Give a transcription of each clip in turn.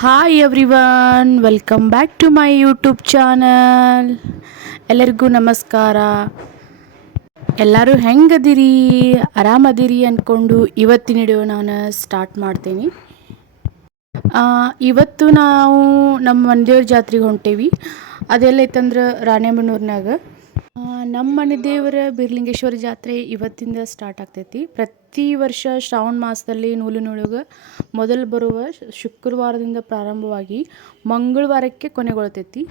Hi everyone welcome back to my YouTube channel ಎಲ್ಲರಿಗೂ ನಮಸ್ಕಾರ. ಎಲ್ಲರೂ ಹೆಂಗದಿರಿ? ಆರಾಮದಿರಿ ಅಂದ್ಕೊಂಡು ಇವತ್ತಿನ ವಿಡಿಯೋ ನಾನು ಸ್ಟಾರ್ಟ್ ಮಾಡ್ತೀನಿ. ಇವತ್ತು ನಾವು ನಮ್ಮ ಮನೆದೇವ್ರ ಜಾತ್ರೆಗೆ ಹೊಂಟೇವಿ. ಅದೆಲ್ಲ ಇತ್ತಂದ್ರೆ ಆ, ನಮ್ಮ ಮನೆ ದೇವರ ಬಿರ್ಲಿಂಗೇಶ್ವರ ಜಾತ್ರೆ ಇವತ್ತಿಂದ ಸ್ಟಾರ್ಟ್ ಆಗ್ತೈತಿ. ಪ್ರತಿ ವರ್ಷ ಶ್ರಾವಣ ಮಾಸದಲ್ಲಿ ನೂಲಿನೊಳಗೆ ಮೊದಲು ಬರುವ ಶುಕ್ರವಾರದಿಂದ ಪ್ರಾರಂಭವಾಗಿ ಮಂಗಳವಾರಕ್ಕೆ ಕೊನೆಗೊಳ್ತೈತಿ.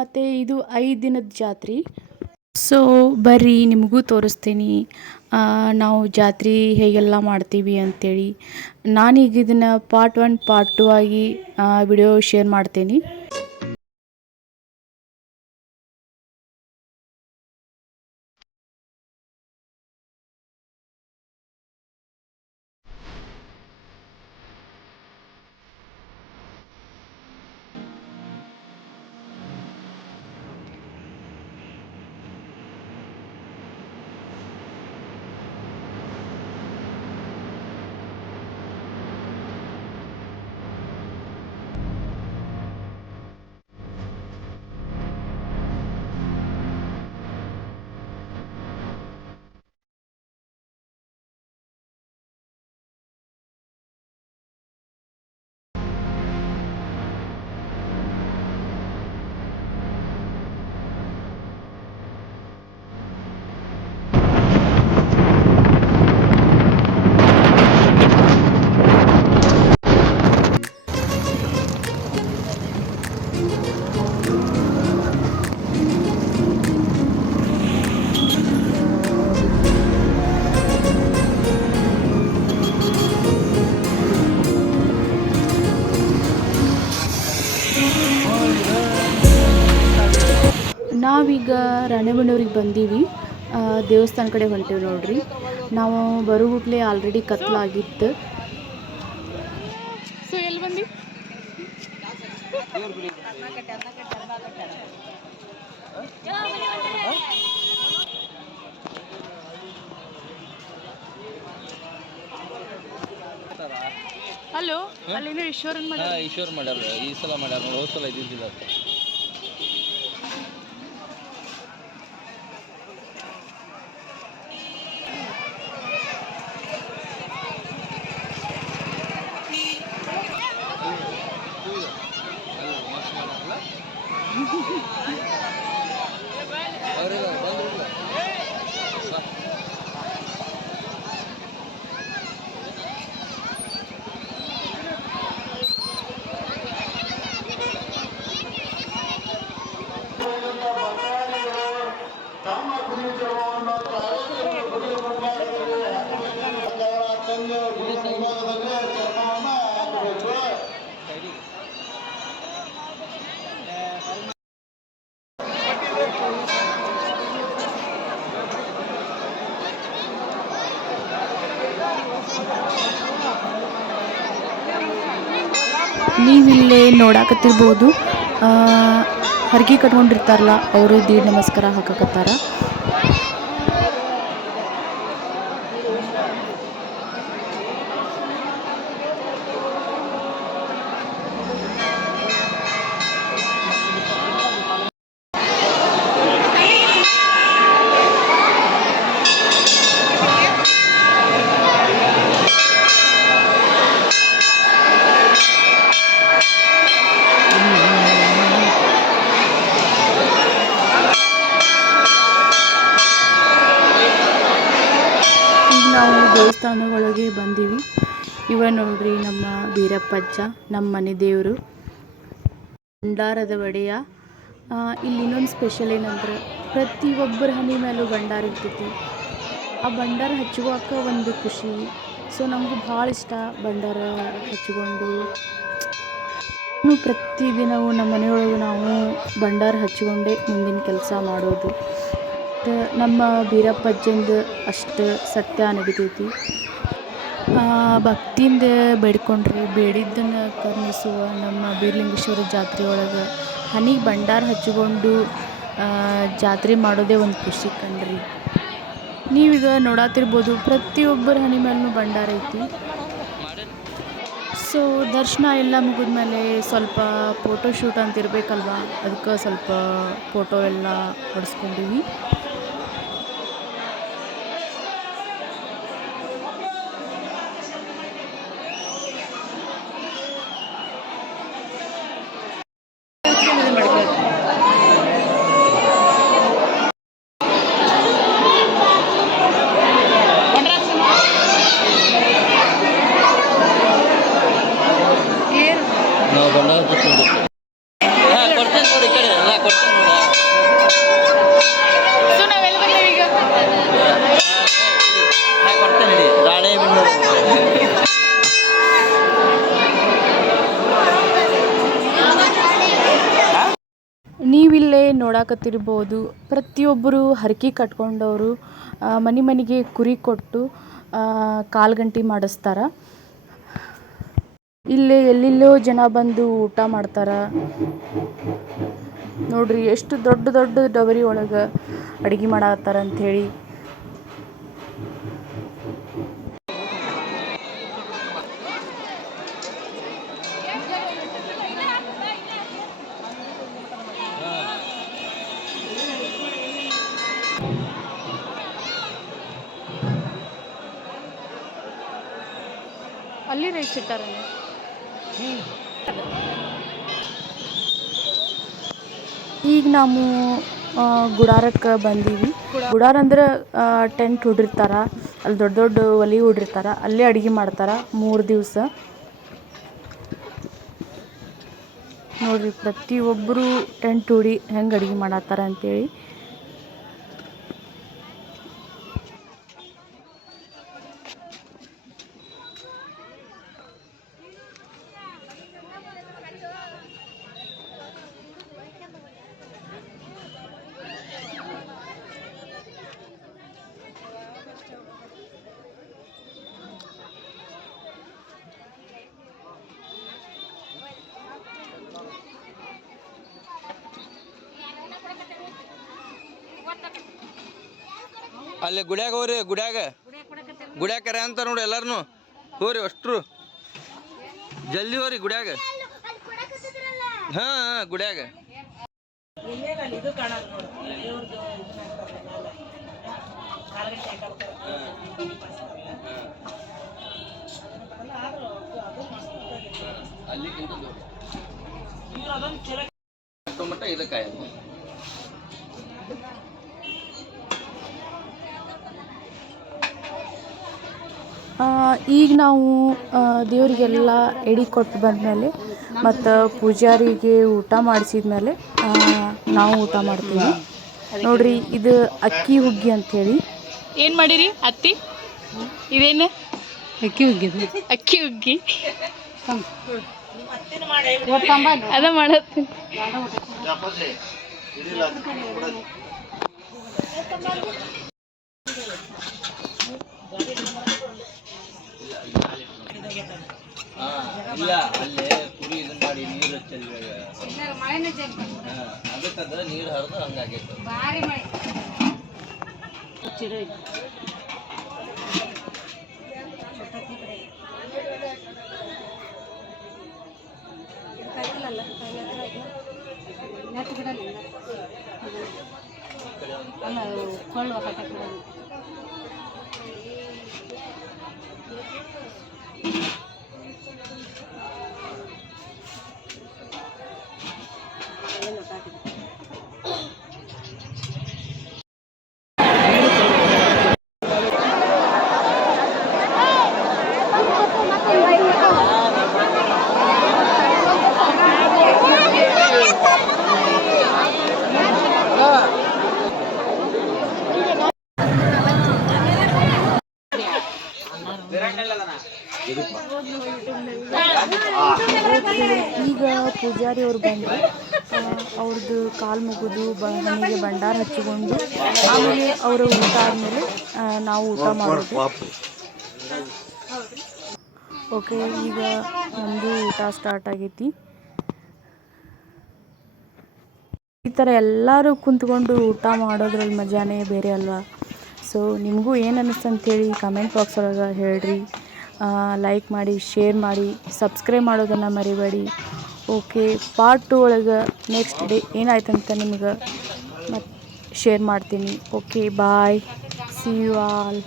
ಮತ್ತು ಇದು ಐದು ದಿನದ ಜಾತ್ರೆ. ಸೊ ಬರ್ರಿ, ನಿಮಗೂ ತೋರಿಸ್ತೀನಿ. ನಾವು ಜಾತ್ರೆ ಹೇಗೆಲ್ಲ ಮಾಡ್ತೀವಿ ಅಂತೇಳಿ. ನಾನೀಗ ಇದನ್ನು ಪಾರ್ಟ್ ಒನ್ ಪಾರ್ಟ್ ಟು ಆಗಿ ವಿಡಿಯೋ ಶೇರ್ ಮಾಡ್ತೀನಿ. ನಾವೀಗ ರಾಣೆಬೆನ್ನೂರಿಗೆ ಬಂದೀವಿ. ದೇವಸ್ಥಾನ ಕಡೆ ಹೊಂಟೀವಿ ನೋಡ್ರಿ. ನಾವು ಬರುಗುಟ್ಲೆ ಆಲ್ರೆಡಿ ಕತ್ಲಾಗಿತ್ತು. ಸೊ ಎಲ್ಲಿ ಬಂದು? ಹಲೋ ಅಲ್ಲೇನೋ ಈಶ್ವರನ್ ಮಾಡ್ಯಾರ. ಈಶ್ವರ್ ಮಾಡ್ಯಾರ. ಈ ಸಲ ಮಾಡ್ಯಾರ ಹೋದ್ ಸಲ ಇದ್ದಿದ್ದಿಲ್ಲ ನೀವಿಲ್ಲೇ ನೋಡಾಕತ್ತಿರ್ಬೋದು. ಆ, ಹರಗಿ ಕಟ್ಕೊಂಡಿರ್ತಾರಲ್ಲ ಅವರು ದೀಡ್ ನಮಸ್ಕಾರ ಹಾಕಕತ್ತಾರ ಈಗ ನಾವು ದೇವಸ್ಥಾನದೊಳಗೆ ಬಂದೀವಿ ಇವ ನೋಡ್ರಿ ನಮ್ಮ ಬೀರಪ್ಪಜ್ಜ ನಮ್ಮ ಮನೆ ದೇವರು. ಭಂಡಾರದ ಒಡೆಯ ಇಲ್ಲಿ ಇನ್ನೊಂದು ಸ್ಪೆಷಲ್ ಏನಂದ್ರೆ ಪ್ರತಿಯೊಬ್ಬರ ಹನಿ ಮೇಲೂ ಭಂಡಾರ ಇರ್ತೈತಿ. ಆ ಭಂಡಾರ ಹಚ್చుವಾಕ ಒಂದು ಖುಷಿ. ಸೊ ನಮಗೂ ಭಾಳ ಇಷ್ಟ ಭಂಡಾರ ಹಚ್ಕೊಂಡು. ನಾವು ಪ್ರತಿದಿನವೂ ನಮ್ಮ ಮನೆಯೊಳಗೆ ನಾವು ಭಂಡಾರ ಹಚ್ಕೊಂಡೇ ಮುಂದಿನ ಕೆಲಸ ಮಾಡೋದು. ನಮ್ಮ ಬೀರಪ್ಪಜ್ಜಂದು ಅಷ್ಟು ಸತ್ಯ ನಡಿತೈತಿ. ಭಕ್ತಿಯಿಂದ ಬೇಡ್ಕೊಂಡ್ರಿ ಬೇಡಿದ್ದನ್ನು ಕರುಣಿಸುವ ನಮ್ಮ ಬೀರ್ಲಿಂಗೇಶ್ವರ ಜಾತ್ರೆ ಒಳಗೆ ಹನಿಗೆ ಭಂಡಾರ ಹಚ್ಚಿಕೊಂಡು ಜಾತ್ರೆ ಮಾಡೋದೇ ಒಂದು ಖುಷಿ ಕಣ್ರಿ. ನೀವೀಗ ನೋಡಾತಿರ್ಬೋದು ಪ್ರತಿಯೊಬ್ಬರ ಹನಿ ಮೇಲೂ ಭಂಡಾರ ಐತಿ. ಸೊ ದರ್ಶನ ಎಲ್ಲ ಮುಗಿದ್ಮೇಲೆ ಸ್ವಲ್ಪ ಫೋಟೋ ಶೂಟ್ ಅಂತ ಅದಕ್ಕೆ ಸ್ವಲ್ಪ ಫೋಟೋ ಎಲ್ಲ ಹೊಡೆಸ್ಕೊಂಡಿವಿ. ನೋಡಾಕತ್ತಿರ್ಬೋದು. ಪ್ರತಿಯೊಬ್ಬರು ಹರಕೆ ಕಟ್ಕೊಂಡವರು ಮನೆ ಮನೆಗೆ ಕುರಿ ಕೊಟ್ಟು ಕಾಲ್ಗಂಟಿ ಮಾಡಿಸ್ತಾರ. ಇಲ್ಲೇ ಎಲ್ಲೆಲ್ಲೋ ಜನ ಬಂದು ಊಟ ಮಾಡ್ತಾರ. ನೋಡ್ರಿ, ಎಷ್ಟು ದೊಡ್ಡ ದೊಡ್ಡ ಡಬರಿ ಒಳಗೆ ಅಡುಗೆ ಮಾಡತ್ತಾರ ಅಂಥೇಳಿ. ರೈಸ್ ಇಟ್ಟಾರಲ್ಲ ಈಗ ನಾವು ಗುಡಾರಕ್ಕೆ ಬಂದೀವಿ. ಗುಡಾರ ಅಂದ್ರೆ ಟೆಂಟ್ ಹೊಡಿರ್ತಾರ ಅಲ್ಲಿ ದೊಡ್ಡ ದೊಡ್ಡ ಒಲೆ ಹೊಡಿರ್ತಾರ ಅಲ್ಲೇ ಅಡುಗೆ ಮಾಡ್ತಾರ ಮೂರು ದಿವಸ. ನೋಡ್ರಿ ಪ್ರತಿಯೊಬ್ಬರು ಟೆಂಟ್ ಹೊಡಿ ಹೆಂಗೆ ಅಡುಗೆ ಮಾಡತ್ತಾರ ಅಂತೇಳಿ. ಅಲ್ಲಿ ಗುಡ್ಯಾಗ ಹೋಗ್ರಿ ಗುಡ್ಯಾಗ ಗುಡ್ಯಾಗ ಕರೆ ಅಂತ ನೋಡಿ ಎಲ್ಲಾರನು ಹೋರಿ ಅಷ್ಟ್ರು ಜಲ್ದಿ ಹೋರಿ ಗುಡ್ಯಾಗ ಹಾ ಹಾ ಗುಡ್ಯಾಗ ಅಲ್ಲಿ ಮಟ್ಟ ಇದಕ್ಕಾಯ ಆ, ಈಗ ನಾವು ದೇವರಿಗೆಲ್ಲ ಎಡೆ ಕೊಟ್ಟು ಬಂದಮೇಲೆ ಮತ್ತು ಪೂಜಾರಿಗೆ ಊಟ ಮಾಡಿಸಿದ ಮೇಲೆ ನಾವು ಊಟ ಮಾಡ್ತೀವಿ. ನೋಡ್ರಿ ಇದು ಅಕ್ಕಿ ಹುಗ್ಗಿ ಅಂಥೇಳಿ ಏನು ಮಾಡಿರಿ ಅತ್ತಿ? ಇದೇನು? ಅಕ್ಕಿ ಹುಗ್ಗಿ ಅಕ್ಕಿ ಹುಗ್ಗಿ. ಅದ ಮಾಡತ್ತೀನಿ ಹಾ ಇಲ್ಲ ಅಲ್ಲೇ ಕುರಿ ಇದನ್ನ ಮಾಡಿ ನೀರು ಚೆಲ್ಲಿ ಅದಕ್ಕದ ನೀರು ಹರಿದು ಹಂಗಾಗೈತೆ ಈಗ ಪೂಜಾರಿ ಅವ್ರು ಬಂದರು. ಅವ್ರದ್ದು ಕಾಲು ಮುಗಿದು ಮನೆಗೆ ಭಂಡಾರ ಹಚ್ಚಿಕೊಂಡು ಆಮೇಲೆ ಅವರ ಊಟ ಆದಮೇಲೆ ನಾವು ಊಟ ಮಾಡೋದು ಓಕೆ ಈಗ ನಮ್ಮದು ಊಟ ಸ್ಟಾರ್ಟ್ ಆಗೈತಿ. ಈ ಥರ ಎಲ್ಲರೂ ಕುಂತ್ಕೊಂಡು ಊಟ ಮಾಡೋದ್ರಲ್ಲಿ ಮಜಾನೇ ಬೇರೆ ಅಲ್ವಾ? ಸೊ ನಿಮಗೂ ಏನು ಅನ್ನಿಸ್ತು ಅಂತೇಳಿ ಕಮೆಂಟ್ ಬಾಕ್ಸ್ ಒಳಗೆ ಹೇಳ್ರಿ. ಲೈಕ್ ಮಾಡಿ ಶೇರ್ ಮಾಡಿ ಸಬ್ಸ್ಕ್ರೈಬ್ ಮಾಡೋದನ್ನು ಮರಿಬೇಡಿ. ಓಕೆ ಪಾರ್ಟ್ ಟು ಒಳಗೆ ನೆಕ್ಸ್ಟ್ ಡೇ ಏನಾಯ್ತಂತ ನಿಮ್ಗೆ? ಮತ್ತು ಶೇರ್ ಮಾಡ್ತೀನಿ. Okay bye see you all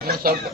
ಸ್ವಲ್ಪ.